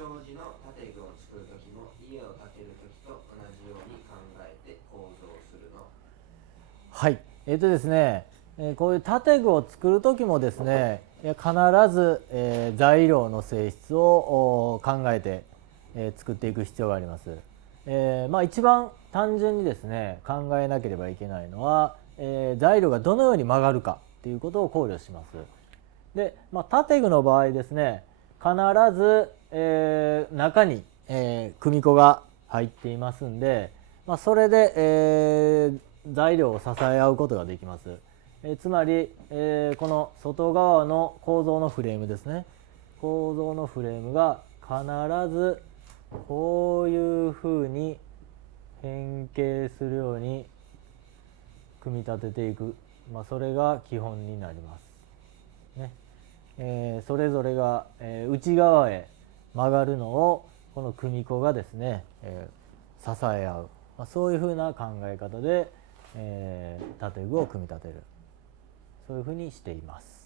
障子の建具を作るときも家を建てるときと同じように考えて構造するの。はい、ですね、こういう建具を作る時もですね、必ず、材料の性質を考えて、作っていく必要があります。一番単純にですね考えなければいけないのは、材料がどのように曲がるかということを考慮します。で、建具の場合ですね、必ず、中に、組み子が入っていますんで、それで、材料を支え合うことができます。つまり、この外側の構造のフレームですね、構造のフレームが必ずこういうふうに変形するように組み立てていく、それが基本になりますね。それぞれが、内側へ曲がるのをこの組子がですね、支え合う、そういうふうな考え方で、建具を組み立てる、そういうふうにしています。